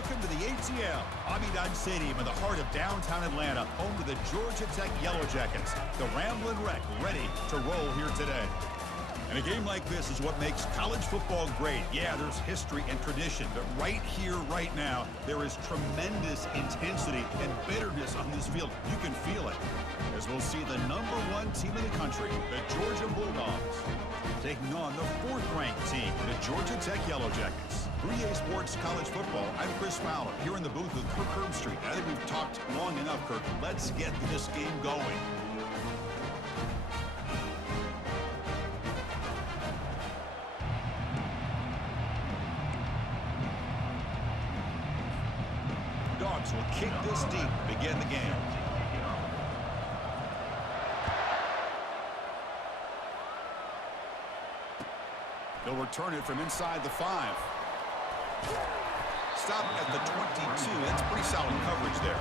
Welcome to the ATL, Abidon Stadium in the heart of downtown Atlanta, home to the Georgia Tech Yellow Jackets. The Ramblin' Wreck ready to roll here today. And a game like this is what makes college football great. Yeah, there's history and tradition, but right here, right now, there is tremendous intensity and bitterness on this field. You can feel it. As we'll see the #1 team in the country, the Georgia Bulldogs, taking on the 4th-ranked team, the Georgia Tech Yellow Jackets. 3A Sports College Football, I'm Chris Fowler, here in the booth with Kirk Herbstreit. I think we've talked long enough, Kirk. Let's get this game going. Dogs will kick this deep to begin the game. They'll return it from inside the 5. Stop at the 22. That's pretty solid coverage there.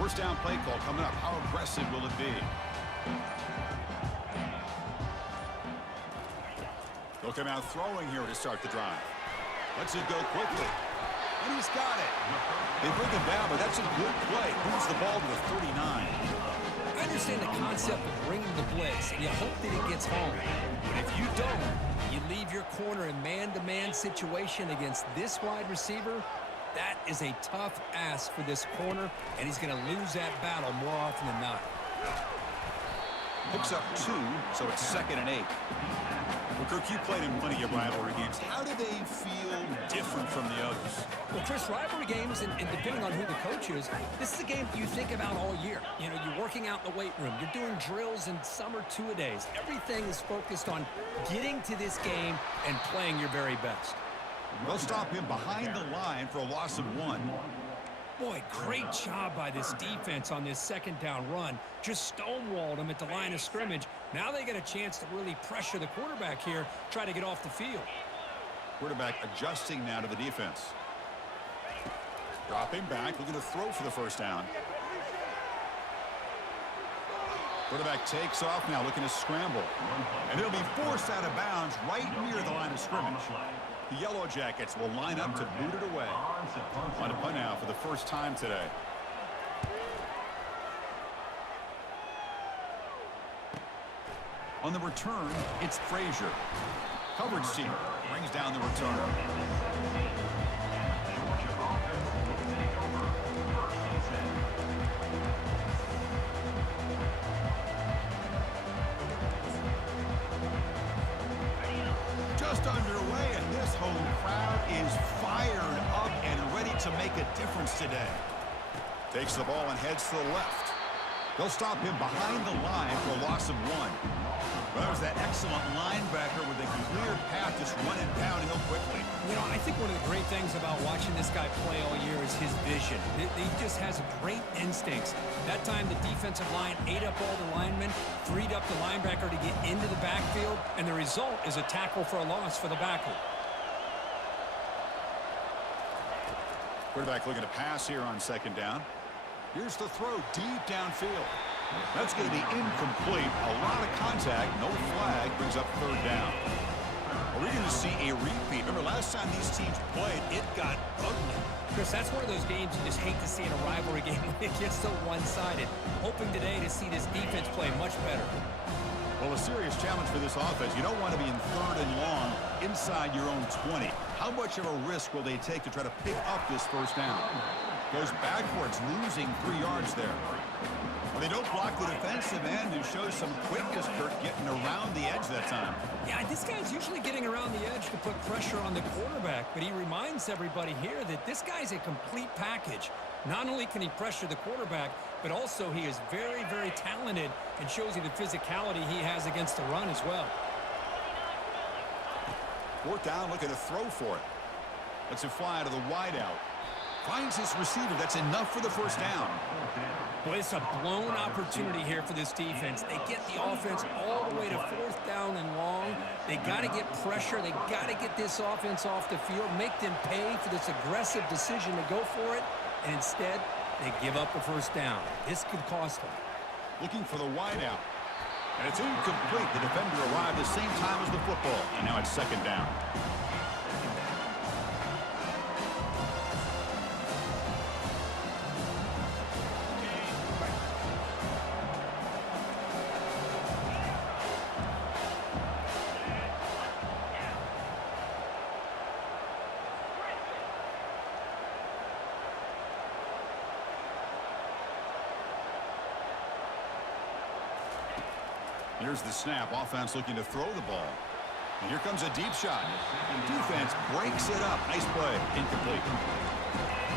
First down play call coming up. How aggressive will it be? They'll come out throwing here to start the drive. Lets it go quickly. And he's got it. They bring him down, but that's a good play. Moves the ball to the 39. I understand the concept of bringing the blitz, and you hope that it gets home. But if you don't, you leave your corner in man-to-man situation against this wide receiver. That is a tough ask for this corner, and he's going to lose that battle more often than not. Picks up 2, so it's 2nd and 8. Well, Kirk, you played in plenty of rivalry games. How do they feel different from the others? Well, Chris, rivalry games, and depending on who the coach is, this is a game you think about all year. You know, you're working out in the weight room. You're doing drills and summer two-a-days. Everything is focused on getting to this game and playing your very best. They'll stop him behind the line for a loss of 1. Boy, great job by this defense on this 2nd down run. Just stonewalled him at the line of scrimmage. Now they get a chance to really pressure the quarterback here, try to get off the field. Quarterback adjusting now to the defense. Dropping back, looking to throw for the first down. Quarterback takes off now, looking to scramble. And it'll be forced out of bounds right near the line of scrimmage. The Yellow Jackets will line up to boot it away. On a punt now for the first time today. On the return, it's Frazier. Coverage team brings down the return. Just underway, and this home crowd is fired up and ready to make a difference today. Takes the ball and heads to the left. They'll stop him behind the line for a loss of 1. Well, there's that excellent linebacker with a clear path just running downhill quickly. You know, I think one of the great things about watching this guy play all year is his vision. He just has great instincts. That time the defensive line ate up all the linemen, freed up the linebacker to get into the backfield, and the result is a tackle for a loss for the backer. Quarterback looking to pass here on 2nd down. Here's the throw deep downfield. That's going to be incomplete. A lot of contact. No flag. Brings up 3rd down. Are we going to see a repeat? Remember, last time these teams played, it got ugly. Chris, that's one of those games you just hate to see in a rivalry game when it gets so one-sided. Hoping today to see this defense play much better. Well, a serious challenge for this offense. You don't want to be in 3rd and long inside your own 20. How much of a risk will they take to try to pick up this first down? Goes backwards, losing 3 yards there. Well, they don't block the defensive end and show some quickness, Kirk, getting around the edge that time. Yeah, this guy's usually getting around the edge to put pressure on the quarterback, but he reminds everybody here that this guy's a complete package. Not only can he pressure the quarterback, but also he is very, very talented and shows you the physicality he has against the run as well. 4th down, looking to throw for it. Lets it fly to the wideout. Finds his receiver. That's enough for the first down. Well, it's a blown opportunity here for this defense. They get the offense all the way to 4th down and long. They got to get pressure. They got to get this offense off the field, make them pay for this aggressive decision to go for it, and instead they give up a first down. This could cost them. Looking for the wideout. And it's incomplete. The defender arrived the same time as the football, and now it's second down. Here's the snap. Offense looking to throw the ball. And here comes a deep shot. Defense breaks it up. Nice play. Incomplete.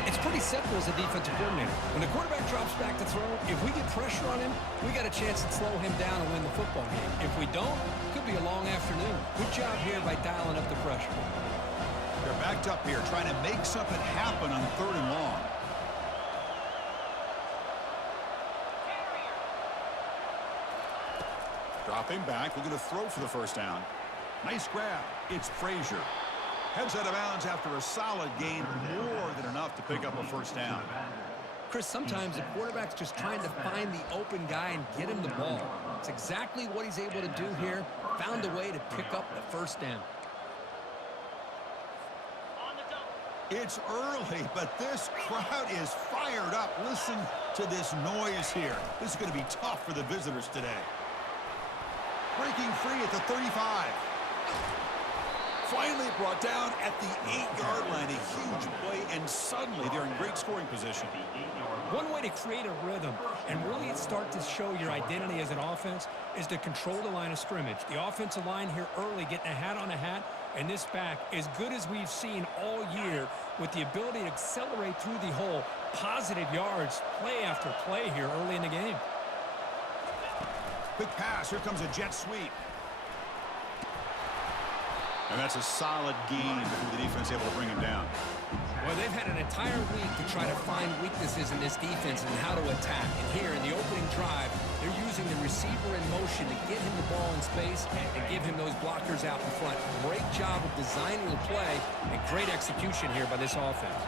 It's pretty simple as a defensive coordinator. When the quarterback drops back to throw, if we get pressure on him, we got a chance to slow him down and win the football game. If we don't, it could be a long afternoon. Good job here by dialing up the pressure. They're backed up here trying to make something happen on 3rd and long. Dropping back, looking to throw for the first down. Nice grab. It's Frazier. Heads out of bounds after a solid gain, more than enough to pick up a first down. Chris, sometimes the quarterback's just trying to find the open guy and get him the ball. It's exactly what he's able to do here. Found a way to pick up the first down. It's early, but this crowd is fired up. Listen to this noise here. This is going to be tough for the visitors today. Breaking free at the 35. Finally brought down at the 8-yard line. A huge play, and suddenly they're in great scoring position. One way to create a rhythm and really start to show your identity as an offense is to control the line of scrimmage. The offensive line here early getting a hat on a hat, and this back as good as we've seen all year with the ability to accelerate through the hole. Positive yards, play after play here early in the game. Quick pass. Here comes a jet sweep. And that's a solid gain before the defense able to bring him down. Well, they've had an entire week to try to find weaknesses in this defense and how to attack. And here in the opening drive, they're using the receiver in motion to get him the ball in space and give him those blockers out in front. Great job of designing the play and great execution here by this offense.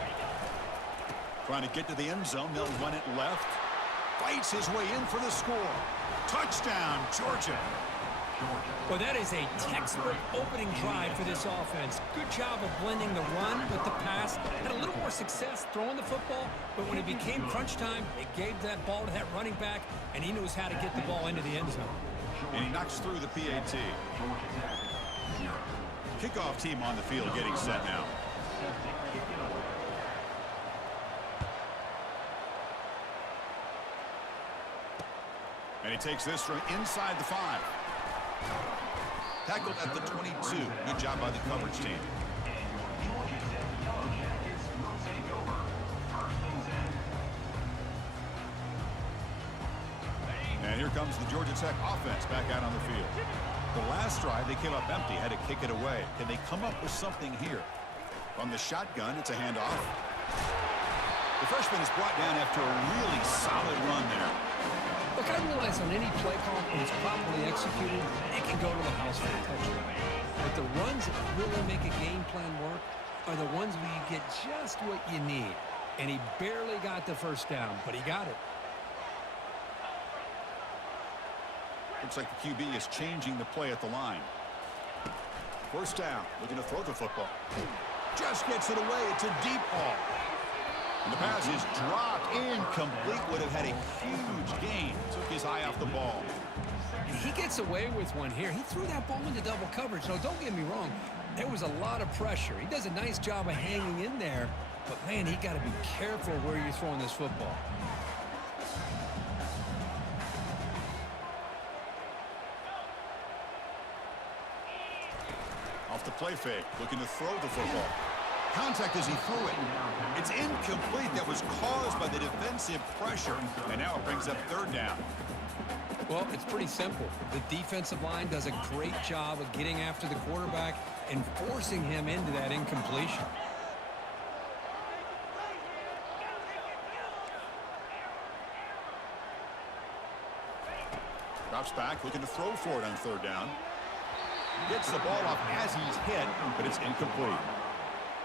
Trying to get to the end zone. They'll run it left. Fights his way in for the score. Touchdown, Georgia. Well, that is a textbook opening drive for this offense. Good job of blending the run with the pass. Had a little more success throwing the football, but when it became crunch time, it gave that ball to that running back, and he knows how to get the ball into the end zone. And he knocks through the PAT. Kickoff team on the field getting set now. And he takes this from inside the 5. Tackled at the 22. Good job by the coverage team. And here comes the Georgia Tech offense back out on the field. The last drive, they came up empty, had to kick it away. Can they come up with something here? From the shotgun, it's a handoff. The freshman is brought down after a really solid run there. Look, I realize on any play call, when it's properly executed, it can go to the house for a touchdown. But the runs that really make a game plan work are the ones where you get just what you need. And he barely got the first down, but he got it. Looks like the QB is changing the play at the line. First down, looking to throw the football. Just gets it away. It's a deep ball. And the pass is dropped, incomplete. Would have had a huge gain. Took his eye off the ball. He gets away with one here. He threw that ball into double coverage. So don't get me wrong. There was a lot of pressure. He does a nice job of hanging in there. But, man, he got to be careful where you're throwing this football. Off the play fake, looking to throw the football. Contact as he threw it. It's incomplete. That was caused by the defensive pressure. And now it brings up third down. Well, it's pretty simple. The defensive line does a great job of getting after the quarterback and forcing him into that incompletion. Drops back, looking to throw for it on third down. Gets the ball off as he's hit, but it's incomplete.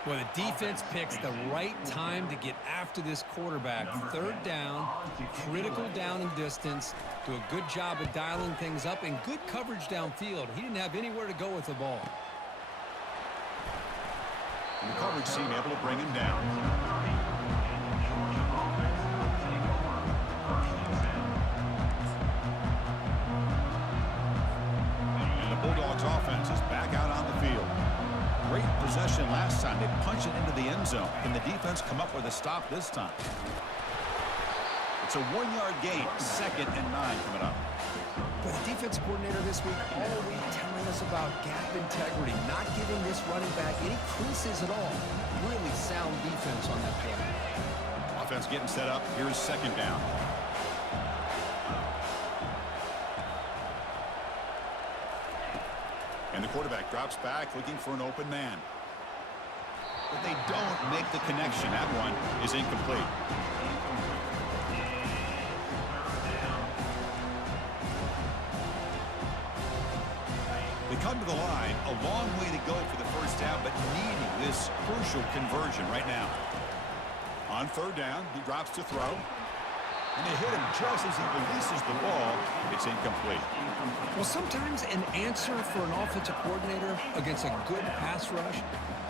Well, the defense picks the right time to get after this quarterback. Third down, critical down and distance. Do a good job of dialing things up and good coverage downfield. He didn't have anywhere to go with the ball. And the coverage team able to bring him down. And the Bulldogs offense is back out on the field. Great possession last time. They punched it into the end zone. Can the defense come up with a stop this time? It's a 1-yard gain. 2nd and 9 coming up. But the defense coordinator this week all week telling us about gap integrity, not giving this running back any creases at all. Really sound defense on that play. Offense getting set up. Here's 2nd down. And the quarterback drops back looking for an open man. But they don't make the connection. That one is incomplete. They come to the line, a long way to go for the first down, but needing this crucial conversion right now. On third down, he drops to throw. And they hit him just as he releases the ball. It's incomplete. Well, sometimes an answer for an offensive coordinator against a good pass rush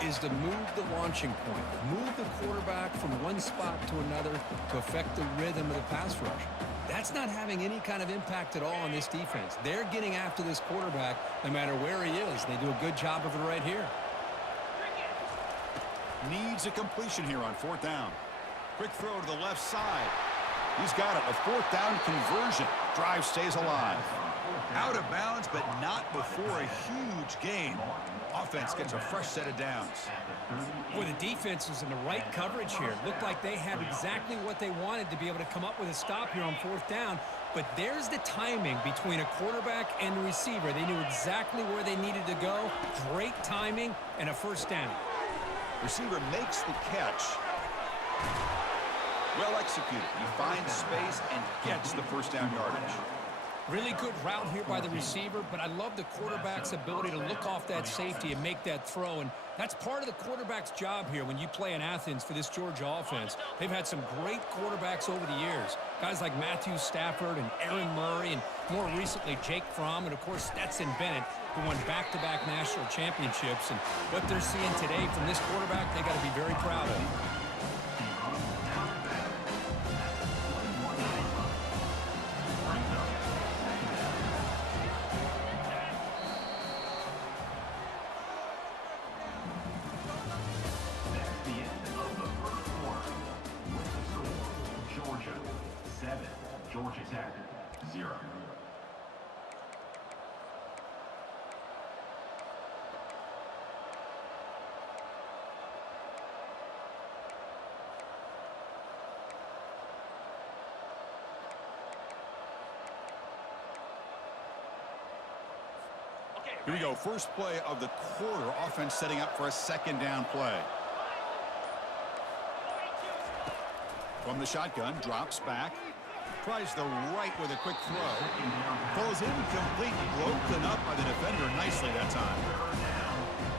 is to move the launching point, move the quarterback from one spot to another to affect the rhythm of the pass rush. That's not having any kind of impact at all on this defense. They're getting after this quarterback no matter where he is. They do a good job of it right here. Needs a completion here on 4th down. Quick throw to the left side. He's got it. A 4th down conversion. Drive stays alive. Out of bounds, but not before a huge gain. Offense gets a fresh set of downs. Boy, the defense was in the right coverage here. Looked like they had exactly what they wanted to be able to come up with a stop here on 4th down. But there's the timing between a quarterback and the receiver. They knew exactly where they needed to go. Great timing and a first down. Receiver makes the catch. Well executed. He finds space and gets the first down yardage. Really good route here by the receiver, but I love the quarterback's ability to look off that safety and make that throw. And that's part of the quarterback's job here when you play in Athens for this Georgia offense. They've had some great quarterbacks over the years. Guys like Matthew Stafford and Aaron Murray and more recently Jake Fromm and, of course, Stetson Bennett, who won back-to-back national championships. And what they're seeing today from this quarterback, they got to be very proud of. Georgia Tech, 0. Here we go. First play of the quarter. Offense setting up for a 2nd down play. From the shotgun, drops back. Tries the right with a quick throw. Throws incomplete, broken up by the defender nicely that time.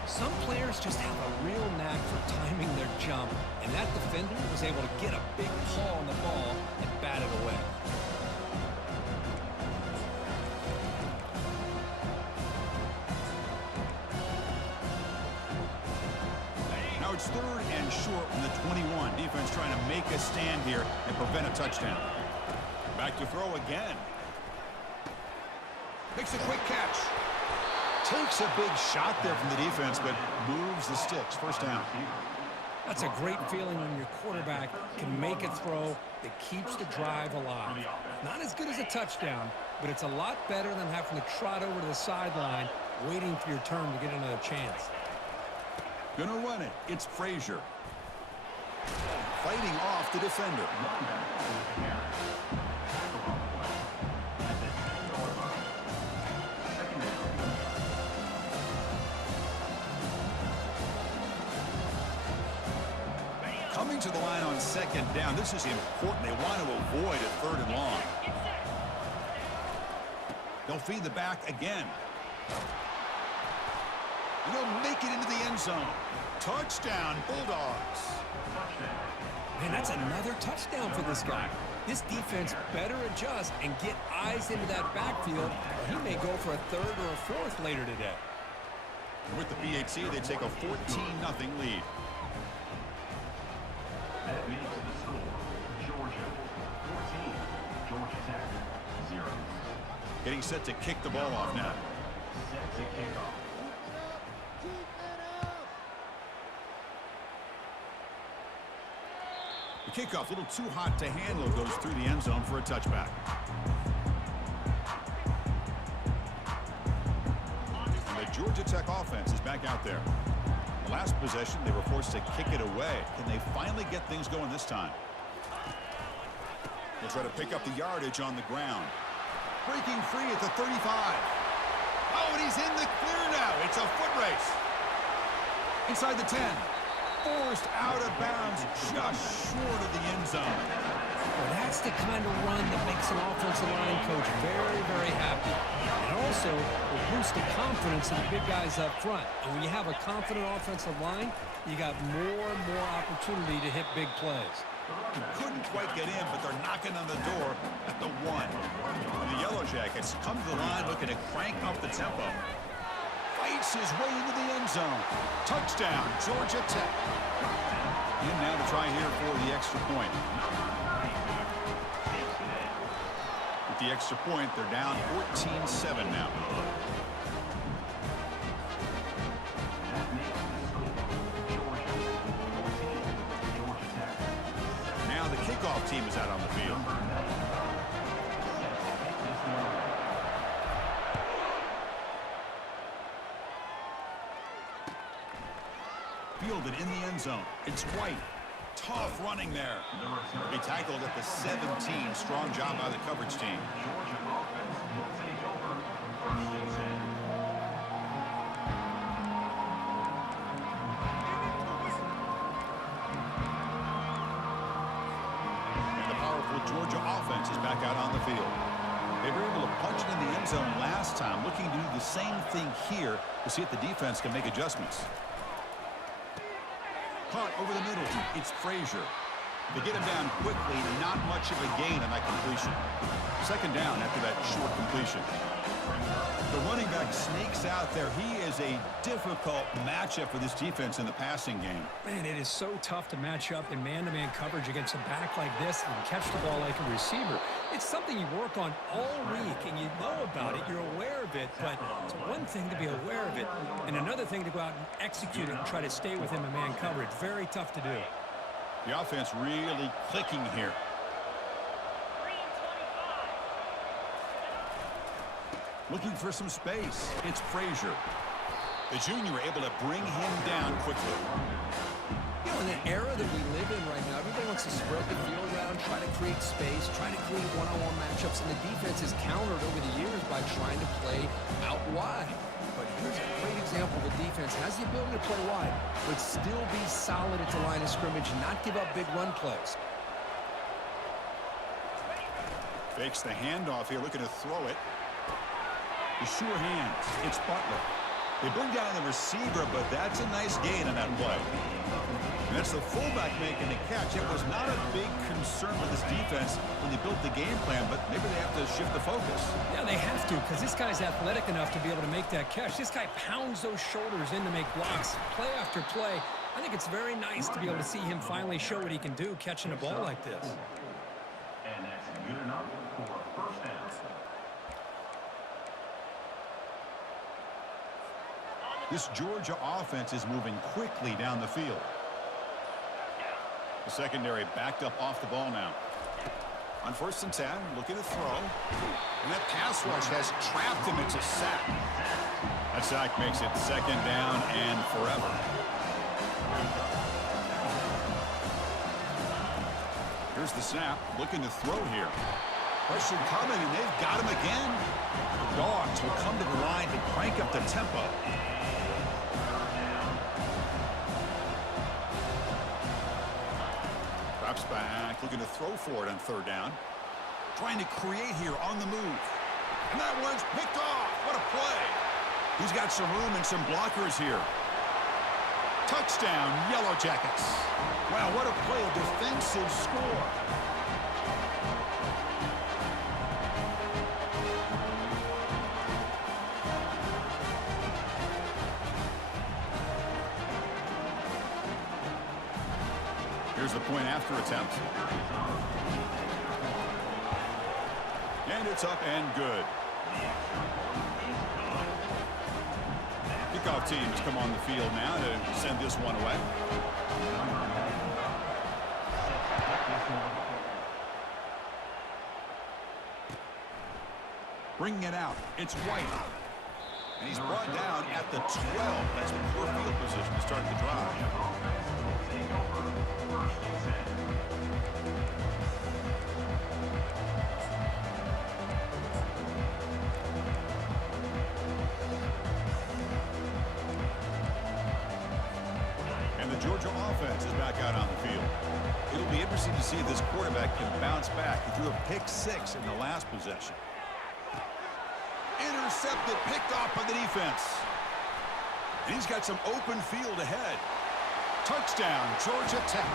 Some players just have a real knack for timing their jump, and that defender was able to get a big paw on the ball and bat it away. Now it's 3rd and short from the 21. Defense trying to make a stand here and prevent a touchdown. Back to throw again. Makes a quick catch. Takes a big shot there from the defense, but moves the sticks. First down. That's a great feeling when your quarterback can make a throw that keeps the drive alive. Not as good as a touchdown, but it's a lot better than having to trot over to the sideline waiting for your turn to get another chance. Gonna run it. It's Frazier. Fighting off the defender. Coming to the line on 2nd down. This is important. They want to avoid a 3rd and long. They'll feed the back again. And he'll make it into the end zone. Touchdown, Bulldogs. Man, that's another touchdown for this guy. This defense better adjust and get eyes into that backfield, or he may go for a third or a fourth later today. And with the PAT, they take a 14-0 lead. That makes the score Georgia 14, Georgia Tech 0. Getting set to kick the ball off now. Set to kick off. The kickoff, a little too hot to handle, goes through the end zone for a touchback. And the Georgia Tech offense is back out there. The last possession, they were forced to kick it away. Can they finally get things going this time? They'll try to pick up the yardage on the ground. Breaking free at the 35. Oh, and he's in the clear now. It's a foot race. Inside the 10. Forced out of bounds just short of the end zone. Well, that's the kind of run that makes an offensive line coach very, very happy. And also will boost the confidence of the big guys up front. And when you have a confident offensive line, you got more and more opportunity to hit big plays. Couldn't quite get in, but they're knocking on the door at the 1. And the Yellow Jackets come to the line looking to crank up the tempo. Fights his way into the end zone. Touchdown, Georgia Tech. And now to try here for the extra point. With the extra point, they're down 14-7 now. Now the kickoff team is out on the field. Fielded in the end zone. It's White. Tough running there. He tackled at the 17. Strong job by the coverage team. Georgia offense will take over from 1st and 10. And the powerful Georgia offense is back out on the field. They were able to punch it in the end zone last time, looking to do the same thing here to see if the defense can make adjustments. Caught over the middle. It's Frazier. They get him down quickly. Not much of a gain on that completion. Second down after that short completion. The running back snakes out there. He is a difficult matchup for this defense in the passing game. Man, it is so tough to match up in man-to-man coverage against a back like this and catch the ball like a receiver. It's something you work on all week, and you know about it. You're aware of it, but it's one thing to be aware of it, and another thing to go out and execute it and try to stay with him in man coverage. Very tough to do. The offense really clicking here. Looking for some space. It's Frazier. The junior able to bring him down quickly. You know, in the era that we live in right now, everybody wants to spread the field around, try to create space, try to create one-on-one matchups, and the defense is countered over the years by trying to play out wide. But here's a great example. The defense has the ability to play wide, but still be solid at the line of scrimmage and not give up big run plays. Fakes the handoff here, looking to throw it. The sure hands. It's Butler. They bring down the receiver, but that's a nice gain on that play. And that's the fullback making the catch. It was not a big concern for this defense when they built the game plan, but maybe they have to shift the focus. Yeah, they have to, because this guy's athletic enough to be able to make that catch. This guy pounds those shoulders in to make blocks, play after play. I think it's very nice to be able to see him finally show what he can do catching a ball like this. And that's good enough for a first down. This Georgia offense is moving quickly down the field. The secondary backed up off the ball now. On 1st and 10, looking to throw. And that pass rush has trapped him. It's a sack. That sack makes it 2nd down and forever. Here's the snap, looking to throw here. Pressure coming, and they've got him again. The Dogs will come to the line to crank up the tempo. Back, looking to throw for it on 3rd down. Trying to create here on the move. And that one's picked off. What a play. He's got some room and some blockers here. Touchdown, Yellow Jackets. Wow, what a play, a defensive score. Here's the point after attempt. And it's up and good. Kickoff team has come on the field now to send this one away. Bringing it out. It's White. And he's brought down at the 12. That's poor field position to start the drive. And the Georgia offense is back out on the field. It'll be interesting to see if this quarterback can bounce back. He threw a pick-6 in the last possession. Intercepted, picked off by the defense. And he's got some open field ahead. Touchdown, Georgia Tech.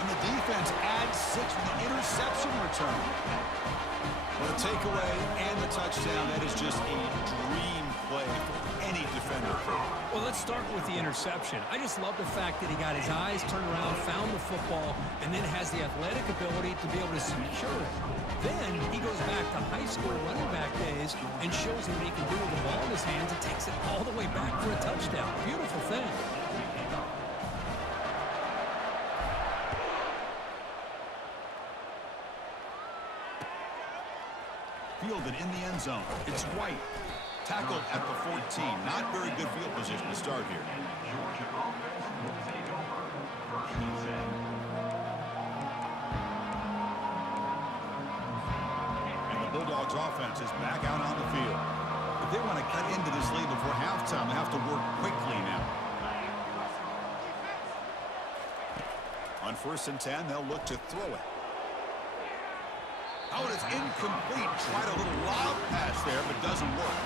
And the defense adds 6 with the interception return. Well, the takeaway and the touchdown, that is just a dream play for any defender. Well, let's start with the interception. I just love the fact that he got his eyes turned around, found the football, and then has the athletic ability to be able to secure it. Then he goes back to high school running back days and shows him what he can do with the ball in his hands and takes it all the way back for a touchdown. Beautiful thing. Fielded in the end zone. It's White. Tackled at the 14. Not very good field position to start here. Georgia offense will take over. First and 10. And the Bulldogs offense is back out on the field. If they want to cut into this lead before halftime, they have to work quickly now. On 1st and 10, they'll look to throw it. Oh, it's incomplete. Tried a little lob pass there, but doesn't work.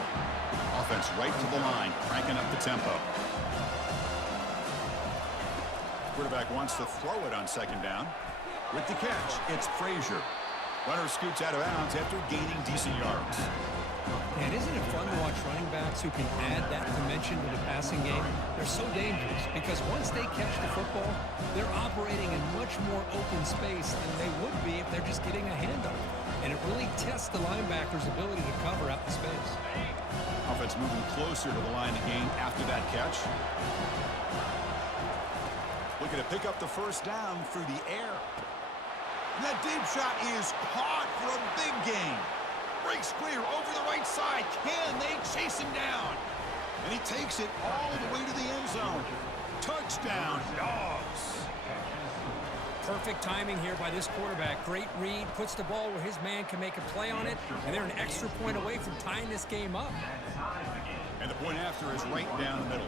Offense right to the line, cranking up the tempo. Quarterback wants to throw it on 2nd down. With the catch, it's Frazier. Runner scoots out of bounds after gaining decent yards. And isn't it fun to watch running backs who can add that dimension to the passing game? They're so dangerous because once they catch the football, they're operating in much more open space than they would be if they're just getting a handoff. And it really tests the linebacker's ability to cover out the space. Offense moving closer to the line of game after that catch. Looking to pick up the 1st down through the air. And that deep shot is caught for a big gain. Breaks clear over the right side. Can they chase him down? And he takes it all the way to the end zone. Touchdown, Dogs. Perfect timing here by this quarterback. Great read, puts the ball where his man can make a play on it, and they're an extra point away from tying this game up. And the point after is right down the middle.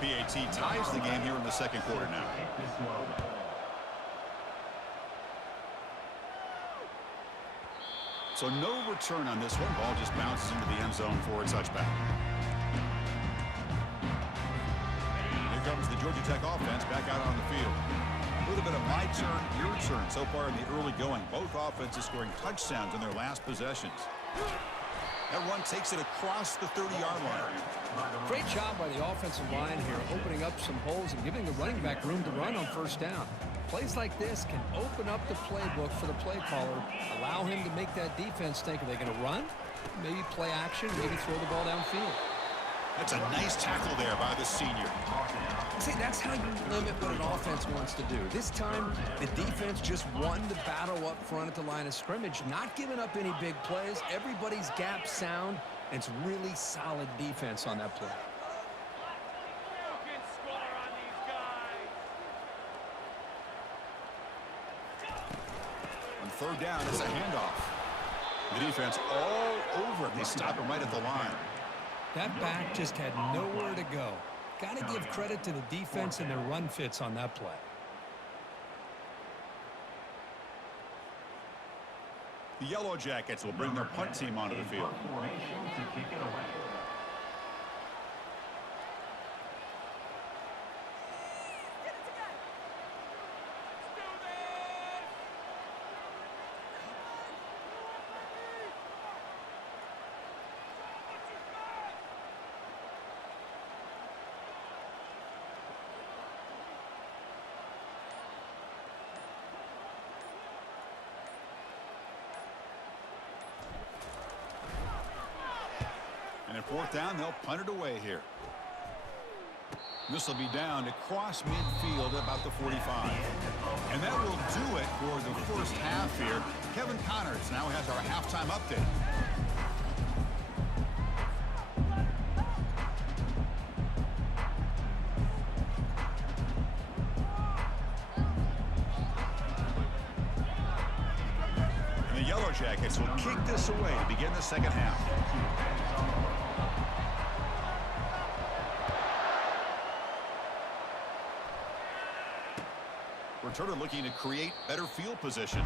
The PAT ties the game here in the 2nd quarter now. So no return on this one. Ball just bounces into the end zone for a touchback. Here comes the Georgia Tech offense back out on the field. A little bit of my turn, your turn so far in the early going. Both offenses scoring touchdowns in their last possessions. That run takes it across the 30-yard line. Great job by the offensive line here, opening up some holes and giving the running back room to run on 1st down. Plays like this can open up the playbook for the play caller, allow him to make that defense think, are they going to run? Maybe play action, maybe throw the ball downfield. That's a nice tackle there by the senior. See, that's how you limit what an offense wants to do. This time, the defense just won the battle up front at the line of scrimmage, not giving up any big plays. Everybody's gap sound, and it's really solid defense on that play. On 3rd down, it's a handoff. The defense all over it. They stop him right at the line. That back just had nowhere to go. Got to give credit to the defense and their run fits on that play. The Yellow Jackets will bring their punt team onto the field. Formation to kick it away. And at fourth down, they'll punt it away here. This will be down to cross midfield at about the 45. And that will do it for the first half here. Kevin Connors now has our halftime update. And the Yellow Jackets will kick this away to begin the second half. Returner looking to create better field position.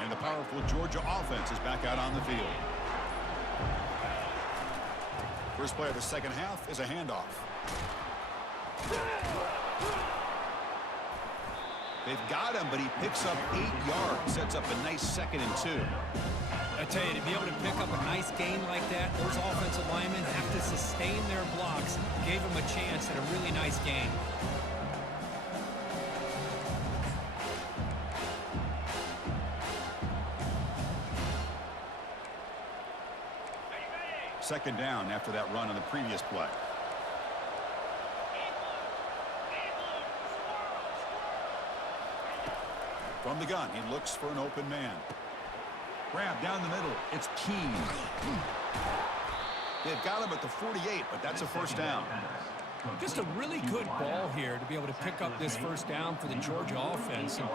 And the powerful Georgia offense is back out on the field. First play of the second half is a handoff. They've got him, but he picks up 8 yards, sets up a nice 2nd and 2. I tell you, to be able to pick up a nice gain like that, those offensive linemen have to sustain their blocks. Gave him a chance at a really nice gain. Second down after that run on the previous play. From the gun, he looks for an open man. Grab down the middle. It's Keene. They've got him at the 48, but that's a first down. Just a really good ball here to be able to pick up this first down for the Georgia offense. And,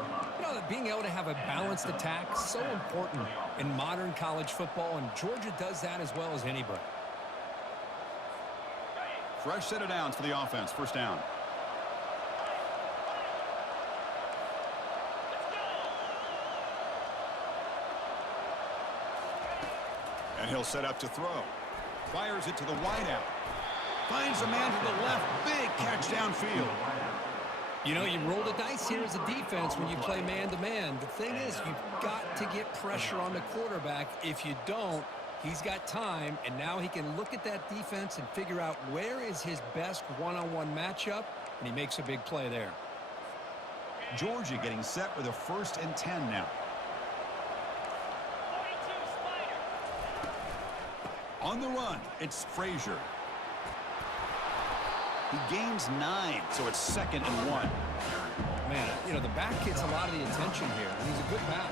being able to have a balanced attack is so important in modern college football, and Georgia does that as well as anybody. Fresh set of downs for the offense. First down. And he'll set up to throw. Fires it to the wideout. Finds a man to the left. Big catch downfield. You know, you roll the dice here as a defense when you play man-to-man. The thing is, you've got to get pressure on the quarterback. If you don't, he's got time, and now he can look at that defense and figure out where is his best one-on-one matchup, and he makes a big play there. Georgia getting set with a 1st and 10 now. On the run, it's Frazier. He gains 9, so it's 2nd and 1. Man, the back gets a lot of the attention here, and he's a good back.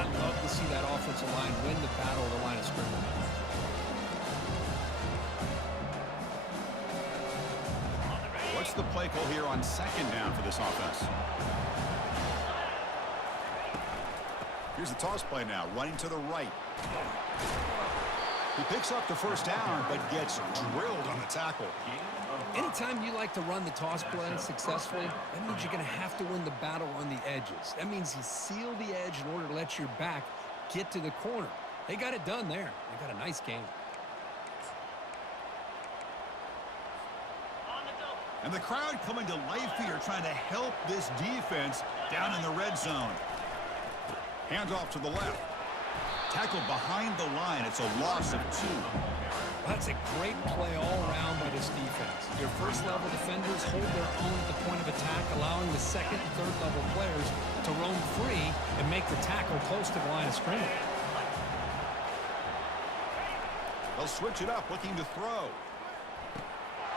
I'd love to see that offensive line win the battle of the line of scrimmage. What's the play call here on 2nd down for this offense? Here's the toss play now, running to the right. He picks up the first down, but gets drilled on the tackle. Anytime you like to run the toss play successfully, that means you're going to have to win the battle on the edges. That means you seal the edge in order to let your back get to the corner. They got it done there. They got a nice game. And the crowd coming to life here, trying to help this defense down in the red zone. Handoff to the left. Tackled behind the line. It's a loss of 2. That's a great play all around by this defense. Your first-level defenders hold their own at the point of attack, allowing the second and third-level players to roam free and make the tackle close to the line of scrimmage. They'll switch it up, looking to throw.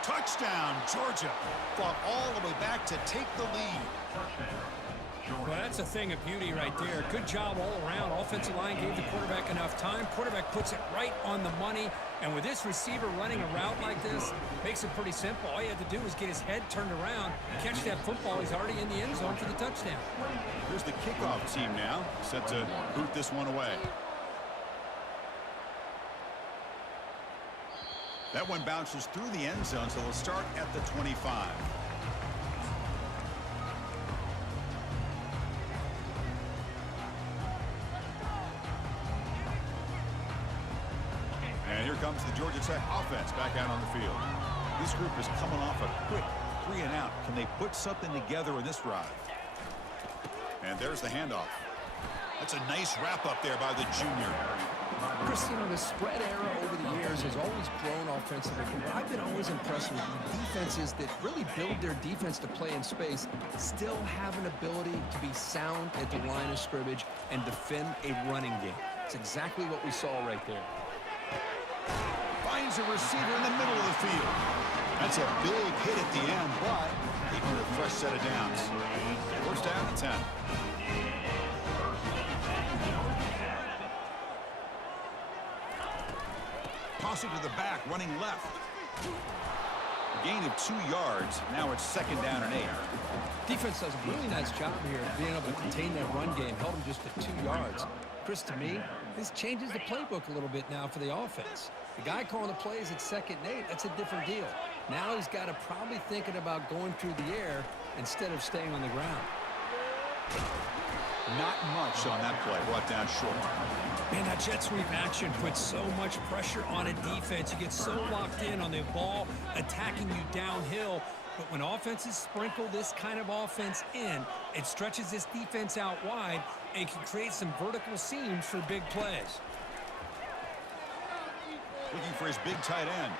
Touchdown, Georgia. Fought all the way back to take the lead. Well, that's a thing of beauty right there. Good job all around. Offensive line gave the quarterback enough time. Quarterback puts it right on the money. And with this receiver running a route like this, makes it pretty simple. All you have to do is get his head turned around, catch that football. He's already in the end zone for the touchdown. Here's the kickoff team now, set to boot this one away. That one bounces through the end zone, so they'll start at the 25. And here comes the Georgia Tech offense back out on the field. This group is coming off a quick 3-and-out. Can they put something together in this drive? And there's the handoff. That's a nice wrap-up there by the junior. Christian, the spread era over the years has always grown offensively. But I've been always impressed with defenses that really build their defense to play in space, still have an ability to be sound at the line of scrimmage and defend a running game. It's exactly what we saw right there. Finds a receiver in the middle of the field. That's a big hit at the end, but they need a fresh set of downs. First down and 10. Toss it to the back, running left. A gain of 2 yards. Now it's second down and 8. Defense does a really nice job here of being able to contain that run game, held him just at 2 yards. Chris, to me, this changes the playbook a little bit now for the offense. The guy calling the plays at 2nd and 8, that's a different deal. Now he's got to probably thinking about going through the air instead of staying on the ground. Not much on that play, brought down short. Man, that jet sweep action puts so much pressure on a defense. You get so locked in on the ball attacking you downhill. But when offenses sprinkle this kind of offense in, it stretches this defense out wide and can create some vertical seams for big plays. Looking for his big tight end.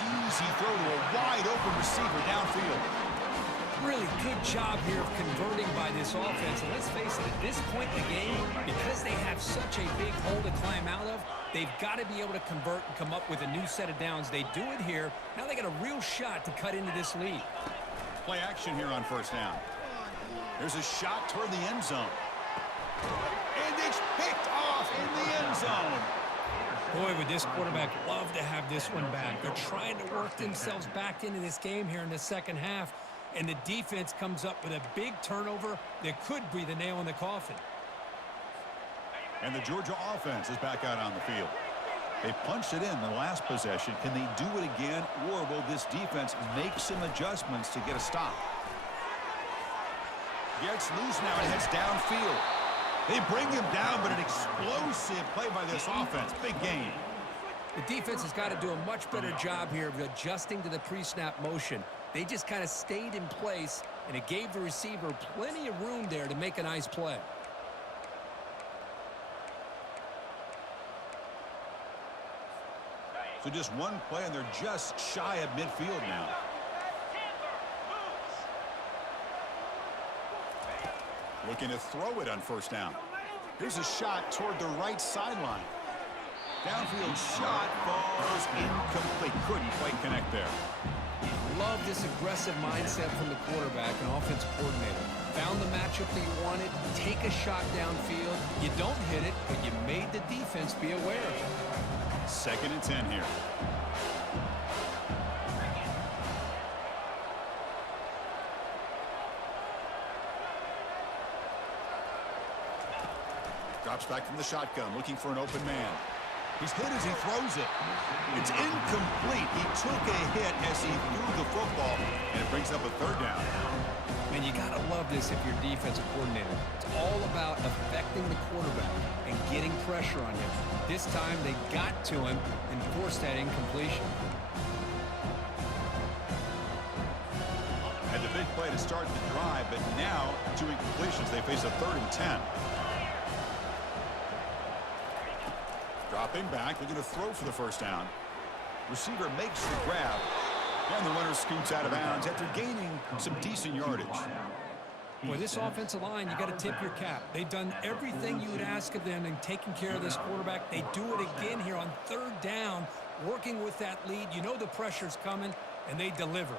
Easy throw to a wide open receiver downfield. Really good job here of converting by this offense. And let's face it, at this point in the game, because they have such a big hole to climb out of, they've got to be able to convert and come up with a new set of downs. They do it here. Now they got a real shot to cut into this lead. Play action here on first down. There's a shot toward the end zone. And it's picked off in the end zone. Boy, would this quarterback love to have this one back. They're trying to work themselves back into this game here in the second half. And the defense comes up with a big turnover that could be the nail in the coffin. And the Georgia offense is back out on the field. They punched it in the last possession. Can they do it again, or will this defense make some adjustments to get a stop? Gets loose now and heads downfield. They bring him down, but an explosive play by this offense. Big gain. The defense has got to do a much better job here of adjusting to the pre-snap motion. They just kind of stayed in place, and it gave the receiver plenty of room there to make a nice play. So just one play, and they're just shy of midfield now. Looking to throw it on first down. Here's a shot toward the right sideline. Downfield shot falls incomplete. Couldn't quite connect there. Love this aggressive mindset from the quarterback and offensive coordinator. Found the matchup that you wanted, take a shot downfield. You don't hit it, but you made the defense be aware of it. Second and 10 here. Drops back from the shotgun, looking for an open man. He's hit as he throws it. It's incomplete. He took a hit as he threw the football, and it brings up a third down. And you got to love this if you're defensive coordinator. It's all about affecting the quarterback and getting pressure on him. This time they got to him and forced that incompletion. Had the big play to start the drive, but now 2 incompletions. They face a 3rd and 10. Dropping back, looking to throw for the first down. Receiver makes the grab, and the runner scoots out of bounds after gaining some decent yardage. Boy, this offensive line, you got to tip your cap. They've done everything you would ask of them in taking care of this quarterback. They do it again here on 3rd down, working with that lead. You know the pressure's coming, and they deliver.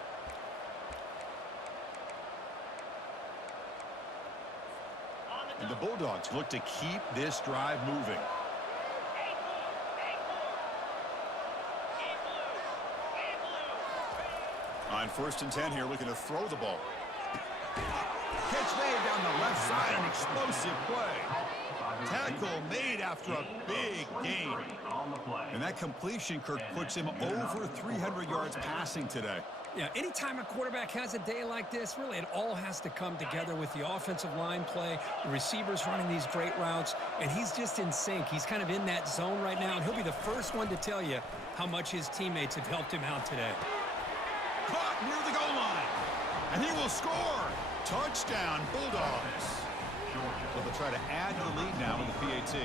And the Bulldogs look to keep this drive moving. On 1st and 10 here, looking to throw the ball. Catch made down the left side, an explosive play. Tackle made after a big gain. And that completion, Kirk, puts him over 300 yards passing today. Yeah, anytime a quarterback has a day like this, really it all has to come together with the offensive line play, the receivers running these great routes, and he's just in sync. He's kind of in that zone right now, and he'll be the first one to tell you how much his teammates have helped him out today. Caught near the goal line, and he will score. Touchdown, Bulldogs. So they'll try to add to the lead now with the PAT.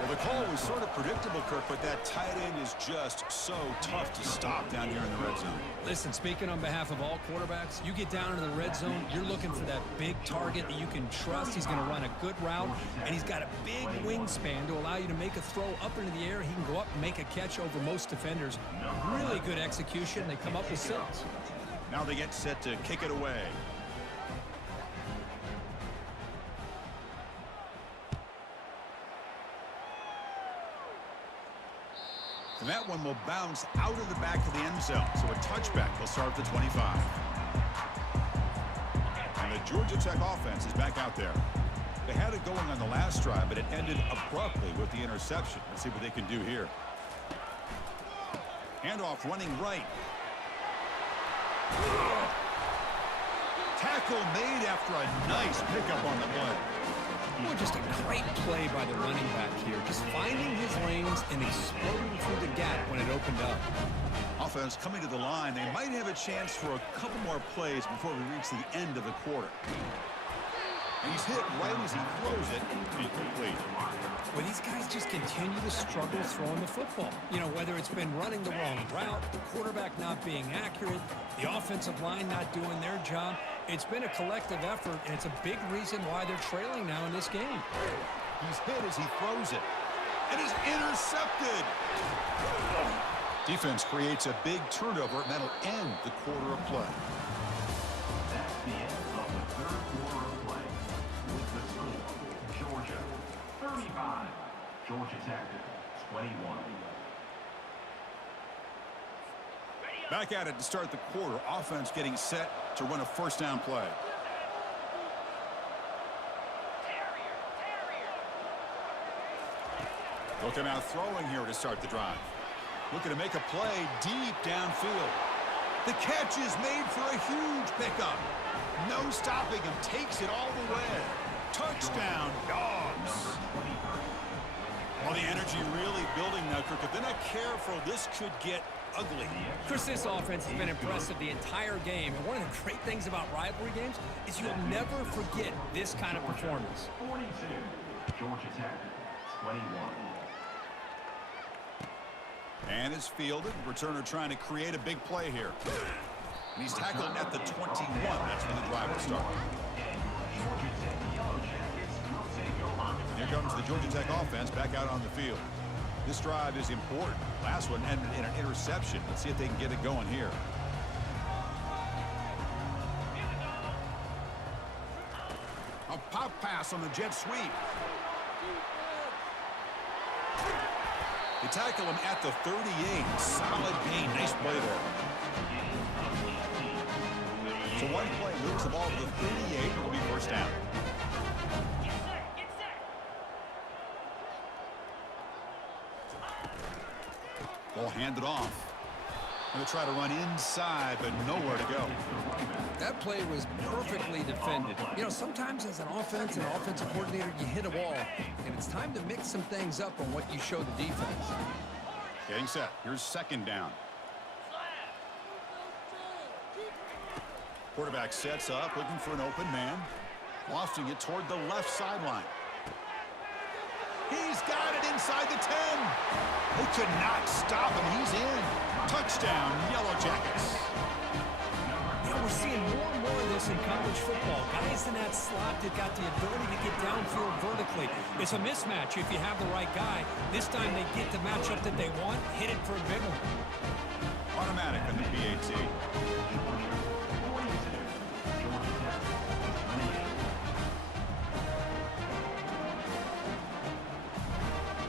Well, the call was sort of predictable, Kirk, but that tight end is just so tough to stop down here in the red zone. Listen, speaking on behalf of all quarterbacks, you get down into the red zone, you're looking for that big target that you can trust. He's going to run a good route, and he's got a big wingspan to allow you to make a throw up into the air. He can go up and make a catch over most defenders. Really good execution. They come up with 6. Now they get set to kick it away. And that one will bounce out of the back of the end zone. So a touchback will start at the 25. And the Georgia Tech offense is back out there. They had it going on the last drive, but it ended abruptly with the interception. Let's see what they can do here. Handoff running right. Tackle made after a nice pickup on the play. Well, just a great play by the running back here. Just finding his lanes and exploding through the gap when it opened up. Offense coming to the line. They might have a chance for a couple more plays before we reach the end of the quarter. And he's hit right as he throws it. Incomplete. Well, these guys just continue to struggle throwing the football. You know, whether it's been running the wrong route, the quarterback not being accurate, the offensive line not doing their job. It's been a collective effort, and it's a big reason why they're trailing now in this game. He's hit as he throws it. And is intercepted. Defense creates a big turnover, and that'll end the quarter of play. That's the end of the 3rd quarter of play. With the score, Georgia 35, Georgia Tech 21. Back at it to start the quarter. Offense getting set to run a 1st down play. Looking out throwing here to start the drive. Looking to make a play deep downfield. The catch is made for a huge pickup. No stopping him. Takes it all the way. Touchdown, Dogs. Well, the energy really building now, Kirk. If they're not careful, this could get ugly. Chris, this offense has been impressive the entire game. And one of the great things about rivalry games is you'll never forget this kind of performance. 42, Georgia Tech 21. And it's fielded. Returner trying to create a big play here. And he's tackled at the 21. That's when the drive will start. Here comes the Georgia Tech offense back out on the field. This drive is important. Last one ended in an interception. Let's see if they can get it going here. A pop pass on the jet sweep. They tackle him at the 38. Solid gain. Nice play there. So one play moves the ball to the 38. It'll be 1st down. hand it off. Going to try to run inside, but nowhere to go. That play was perfectly defended. You know, sometimes as an offense and offensive coordinator, you hit a wall, and it's time to mix some things up on what you show the defense. Getting set. Here's second down. Quarterback sets up, looking for an open man. Lofting it toward the left sideline. He's got it inside the 10. They could not stop him. He's in. Touchdown, Yellow Jackets. You know, we're seeing more and more of this in college football. Guys in that slot that got the ability to get downfield vertically. It's a mismatch if you have the right guy. This time they get the matchup that they want, hit it for a big one. Automatic on the PAT.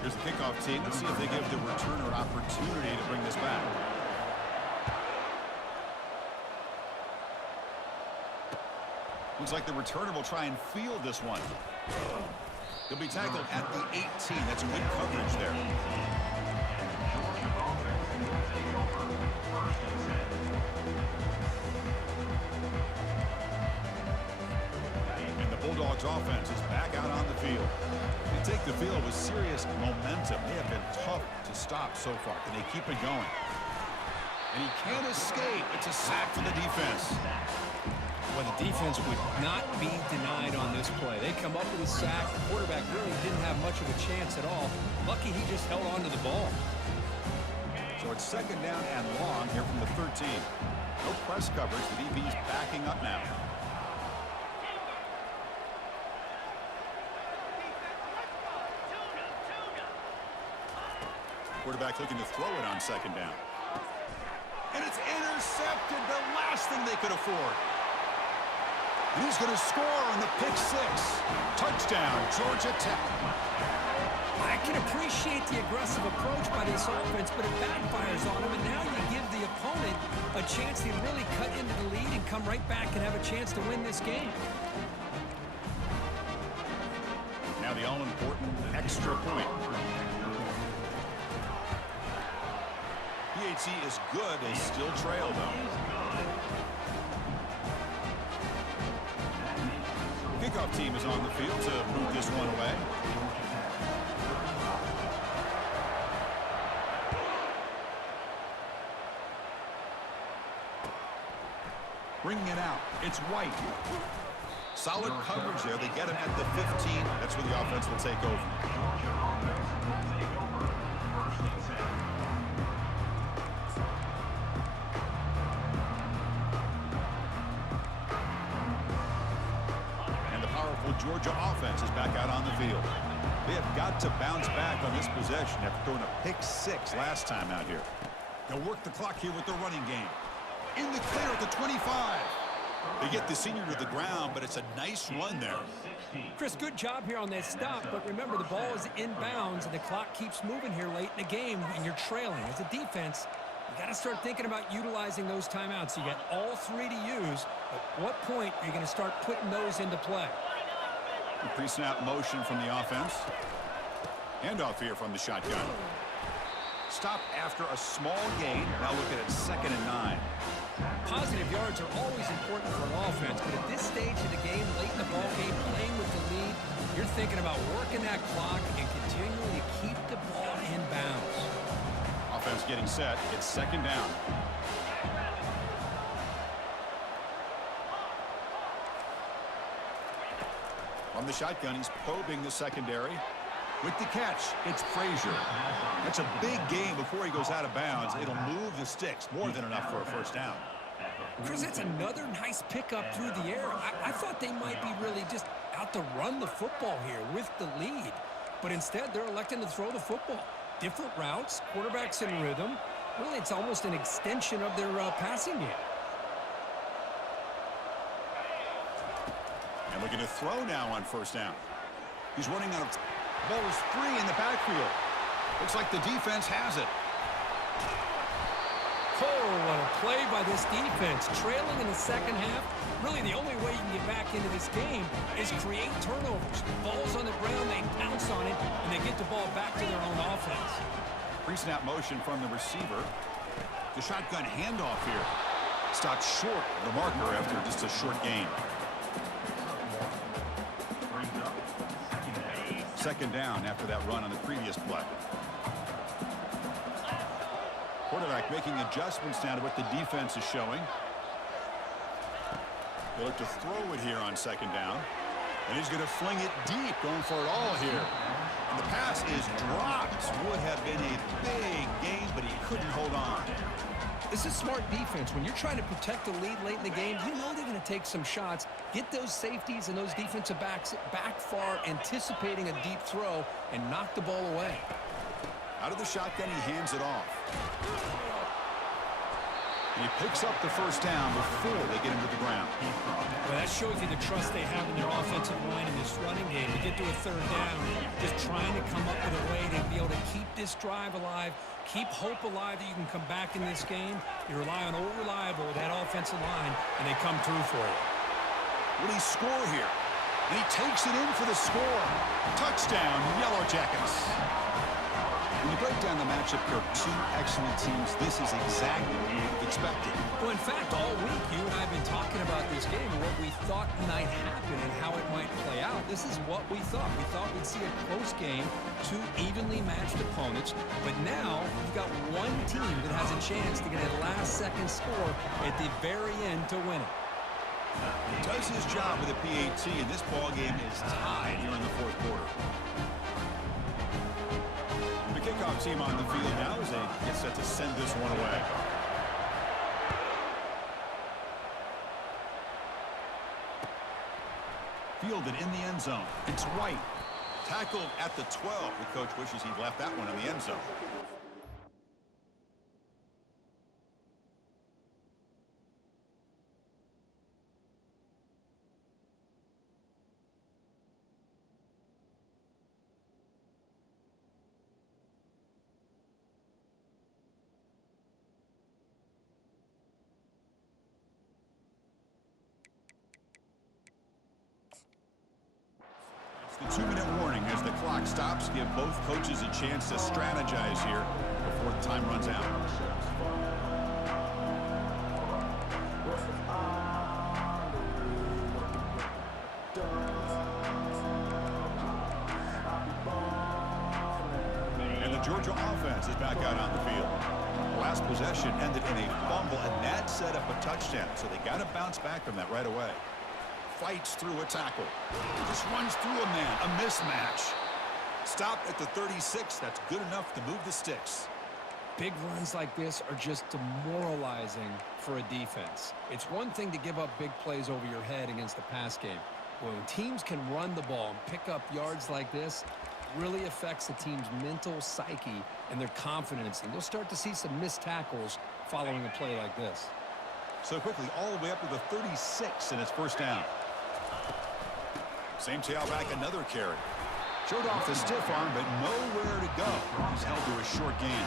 Here's the kickoff team. Let's see if they give the returner an opportunity to bring this back. Looks like the returner will try and field this one. He'll be tackled at the 18. That's good coverage there. And the Bulldogs offense is back out on the field. They take the field with serious momentum. They have been tough to stop so far. Can they keep it going? And he can't escape. It's a sack for the defense. Well, the defense would not be denied on this play. They come up with a sack. The quarterback really didn't have much of a chance at all. Lucky he just held on to the ball. So it's second down and long here from the 13. No press coverage. The DB's backing up now. Quarterback looking to throw it on second down. And it's intercepted. The last thing they could afford. And he's going to score on the pick six. Touchdown, Georgia Tech. I can appreciate the aggressive approach by this offense, but it backfires on him, and now you give the opponent a chance to really cut into the lead and come right back and have a chance to win this game. Now the all-important extra point. PAT is good. They still trail, though. Kickoff team is on the field to move this one away. Bringing it out. It's White. Solid coverage there. They get him at the 15. That's where the offense will take over. Georgia offense is back out on the field. They have got to bounce back on this possession after throwing a pick six last time out here. They'll work the clock here with their running game. In the clear at the 25. They get the senior to the ground, but it's a nice run there. Chris, good job here on that stop, but remember the ball is inbounds and the clock keeps moving here late in the game and you're trailing. As a defense, you got to start thinking about utilizing those timeouts. You got all three to use. At what point are you going to start putting those into play? Pre-snap motion from the offense. Handoff here from the shotgun. Stop after a small gain. Now look at it, 2nd and 9. Positive yards are always important for an offense, but at this stage of the game, late in the ball game, playing with the lead, you're thinking about working that clock and continuing to keep the ball in bounds. Offense getting set. It's 2nd down. From the shotgun, he's probing the secondary. With the catch, it's Frazier. That's a big game before he goes out of bounds. It'll move the sticks, more than enough for a first down. Chris, that's another nice pickup through the air. I thought they might be really just out to run the football here with the lead. But instead, they're electing to throw the football. Different routes, quarterbacks in rhythm. Really, it's almost an extension of their passing game. And looking to throw now on first down. He's running out of ball is free in the backfield. Looks like the defense has it. Oh, what a play by this defense. Trailing in the second half. Really, the only way you can get back into this game is create turnovers. Ball's on the ground, they pounce on it, and they get the ball back to their own offense. Pre-snap motion from the receiver. The shotgun handoff here. Stopped short of the marker after just a short gain. Second down after that run on the previous play. Quarterback making adjustments now to what the defense is showing. They look to throw it here on second down. And he's going to fling it deep, going for it all here. And the pass is dropped. Would have been a big gain, but he couldn't hold on. This is smart defense. When you're trying to protect the lead late in the game, you know they're going to take some shots, get those safeties and those defensive backs back far, anticipating a deep throw, and knock the ball away. Out of the shotgun, he hands it off. And he picks up the first down before they get him to the ground. Well, that shows you the trust they have in their offensive line in this running game. To get to a third down, just trying to come up with a way to be able to keep this drive alive, keep hope alive that you can come back in this game. You rely on Old Reliable with that offensive line, and they come through for you. Will he score here? And he takes it in for the score. Touchdown, Yellow Jackets. When you break down the matchup, Kirk, two excellent teams, this is exactly what we expected. Well, in fact, all week, you and I have been talking about this game and what we thought might happen and how it might play out. This is what we thought. We thought we'd see a close game, two evenly matched opponents. But now, you've got one team that has a chance to get a last-second score at the very end to win it. He does his job with a PAT, and this ball game is tied here in the fourth quarter. The kickoff team on the field now as they get set to send this one away. Fielded in the end zone. It's White. Tackled at the 12. The coach wishes he'd left that one in the end zone. The 2-minute warning as the clock stops. Give both coaches a chance to strategize here before the time runs out. And the Georgia offense is back out on the field. Last possession ended in a fumble, and that set up a touchdown. So they got to bounce back from that right away. Fights through a tackle. Just runs through a man. A mismatch. Stopped at the 36. That's good enough to move the sticks. Big runs like this are just demoralizing for a defense. It's one thing to give up big plays over your head against the pass game. When teams can run the ball and pick up yards like this, it really affects the team's mental psyche and their confidence. And you'll start to see some missed tackles following a play like this. So quickly, all the way up to the 36 in his first down. Same tailback, another carry. Showed off the stiff arm, but nowhere to go. He's held to a short gain.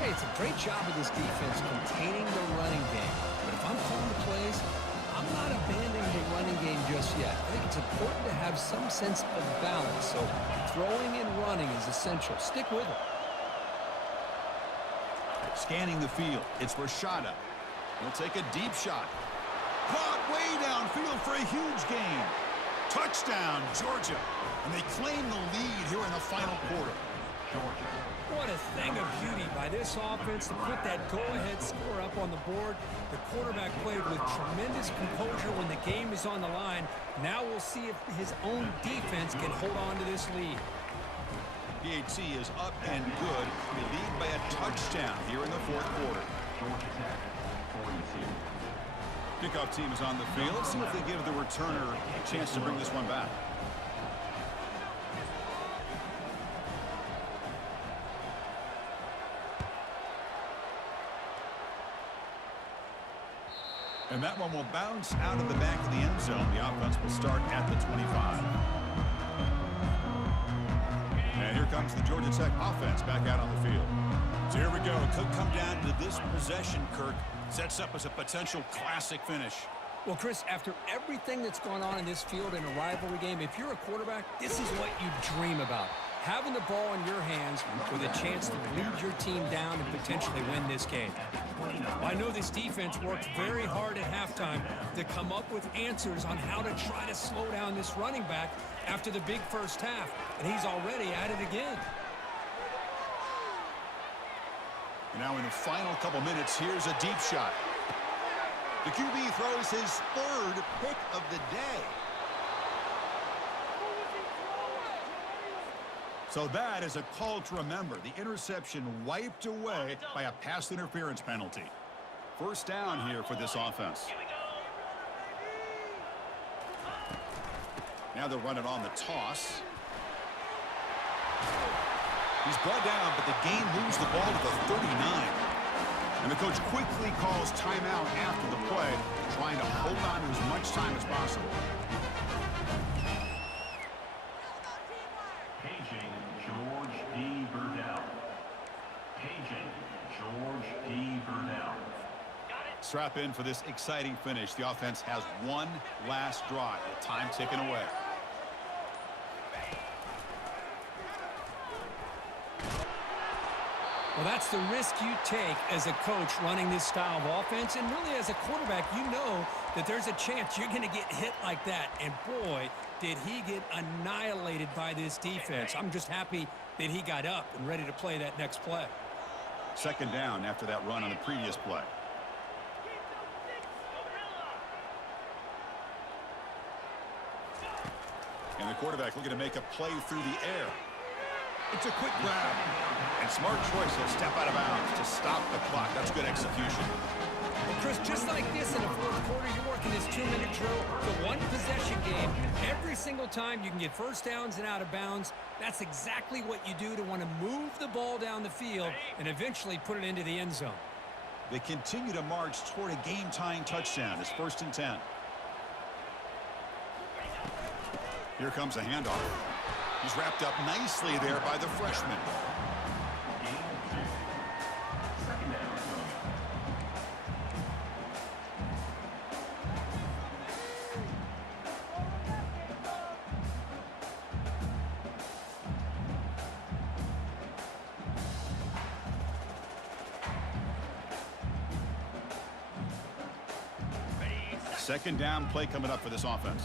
Hey, it's a great job of this defense containing the running game. But if I'm calling the plays, I'm not abandoning the running game just yet. I think it's important to have some sense of balance. So throwing and running is essential. Stick with it. Scanning the field, it's Rashada. He'll take a deep shot. Caught way downfield for a huge gain. Touchdown, Georgia. And they claim the lead here in the final quarter. What a thing of beauty by this offense to put that go-ahead score up on the board. The quarterback played with tremendous composure when the game is on the line. Now we'll see if his own defense can hold on to this lead. PAT is up and good. They lead by a touchdown here in the fourth quarter. Kickoff team is on the field. Let's see if they give the returner a chance to bring this one back. And that one will bounce out of the back of the end zone. The offense will start at the 25. And here comes the Georgia Tech offense back out on the field. So here we go. It could come down to this possession, Kirk. Sets up as a potential classic finish. Well, Chris, after everything that's gone on in this field in a rivalry game, if you're a quarterback, this is what you dream about. having the ball in your hands with a chance to lead your team down and potentially win this game. Well, I know this defense worked very hard at halftime to come up with answers on how to try to slow down this running back after the big first half, and he's already at it again. Now in the final couple minutes, here's a deep shot. The QB throws his third pick of the day. So that is a call to remember. The interception wiped away by a pass interference penalty. First down here for this offense. Now they'll run it on the toss. He's brought down, but the game moves the ball to the 39. And the coach quickly calls timeout after the play, trying to hold on to as much time as possible. Paging George D. Burdell. Paging George D. Burdell. Strap in for this exciting finish. The offense has one last drive, with time ticking away. Well, that's the risk you take as a coach running this style of offense. And really, as a quarterback, you know that there's a chance you're going to get hit like that. And boy, did he get annihilated by this defense. I'm just happy that he got up and ready to play that next play. Second down after that run on the previous play. And the quarterback looking to make a play through the air. It's a quick grab. And smart choice, he'll step out of bounds to stop the clock. That's good execution. Well, Chris, just like this in the fourth quarter, you're working this 2-minute drill, the one-possession game. Every single time you can get first downs and out of bounds, that's exactly what you do to want to move the ball down the field and eventually put it into the end zone. They continue to march toward a game-tying touchdown. It's 1st and 10. Here comes a handoff. He's wrapped up nicely there by the freshman. Second down play coming up for this offense.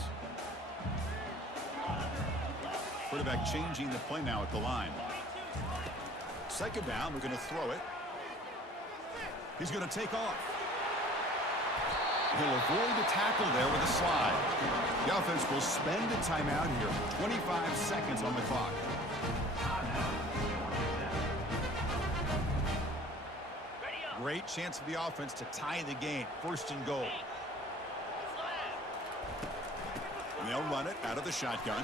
Quarterback changing the play now at the line. Second down, we're going to throw it. He's going to take off. He'll avoid the tackle there with a slide. The offense will spend a timeout here. 25 seconds on the clock. Great chance for the offense to tie the game. 1st and goal. And they'll run it out of the shotgun.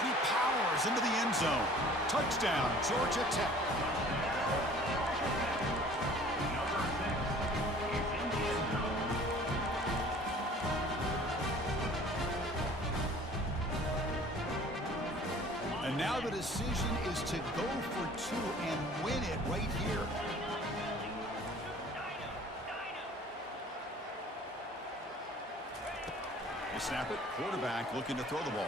He powers into the end zone. Touchdown, Georgia Tech. And now the decision is to go for 2 and win it right here. They snap it. Quarterback looking to throw the ball.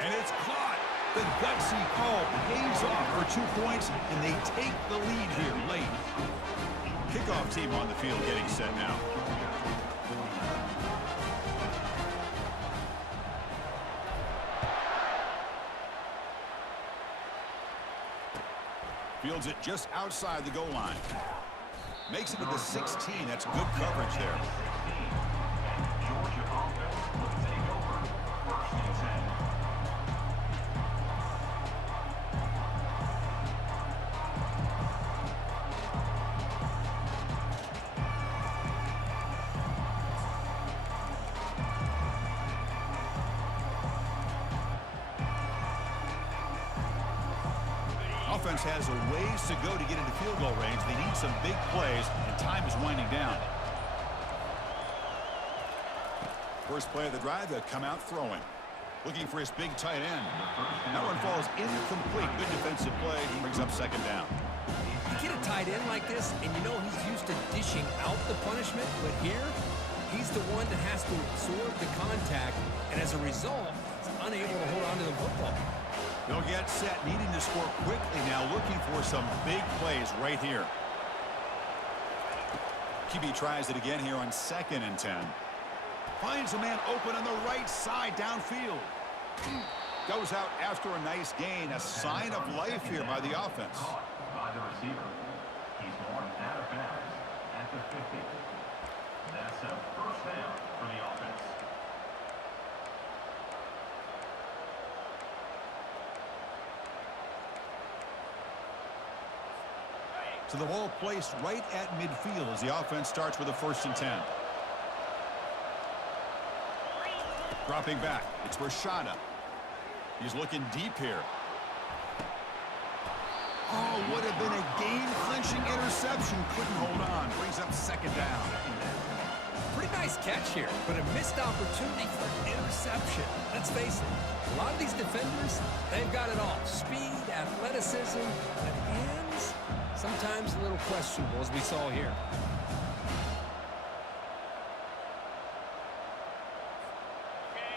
And it's caught. The gutsy call pays off for 2 points, and they take the lead here late. Kickoff team on the field getting set now. Fields it just outside the goal line. Makes it to the 16. That's good coverage there. Georgia offense will take over 1st and 10. Offense has a ways to go to get into field goal range. They need some big plays, and time is winding down. First play of the drive, they'll come out throwing. Looking for his big tight end. That one falls incomplete. Good defensive play. Brings up second down. You get a tight end like this, and you know he's used to dishing out the punishment, but here, he's the one that has to absorb the contact, and as a result, he's unable to hold on to the football. They'll get set, needing to score quickly now, looking for some big plays right here. QB tries it again here on 2nd and 10. Finds a man open on the right side downfield. Goes out after a nice gain, a sign of life here by the offense. Caught by the receiver. He's marked out of bounds at the 50. That's a first down for the offense. So the ball placed right at midfield as the offense starts with a 1st and 10. Dropping back, it's Rashada. He's looking deep here. Oh, would have been a game-clinching interception. Couldn't hold on. Brings up 2nd down. Pretty nice catch here, but a missed opportunity for an interception. Let's face it, a lot of these defenders, they've got it all. Speed, athleticism, but hands, sometimes a little questionable, as we saw here.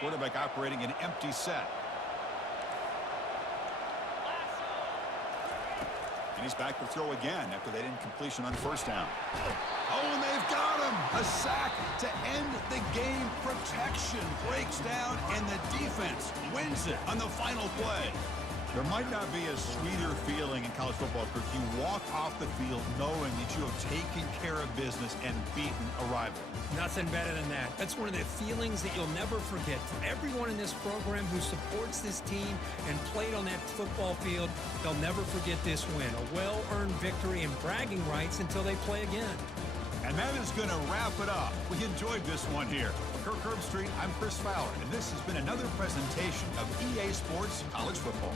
Quarterback operating an empty set. And he's back to throw again after that incompletion on 1st down. Oh, and they've got him! A sack to end the game. Protection breaks down, and the defense wins it on the final play. There might not be a sweeter feeling in college football, Kirk. You walk off the field knowing that you have taken care of business and beaten a rival. Nothing better than that. That's one of the feelings that you'll never forget. For everyone in this program who supports this team and played on that football field, they'll never forget this win. A well-earned victory and bragging rights until they play again. And that is going to wrap it up. We enjoyed this one here. For Kirk Herbstreit, I'm Chris Fowler, and this has been another presentation of EA Sports College Football.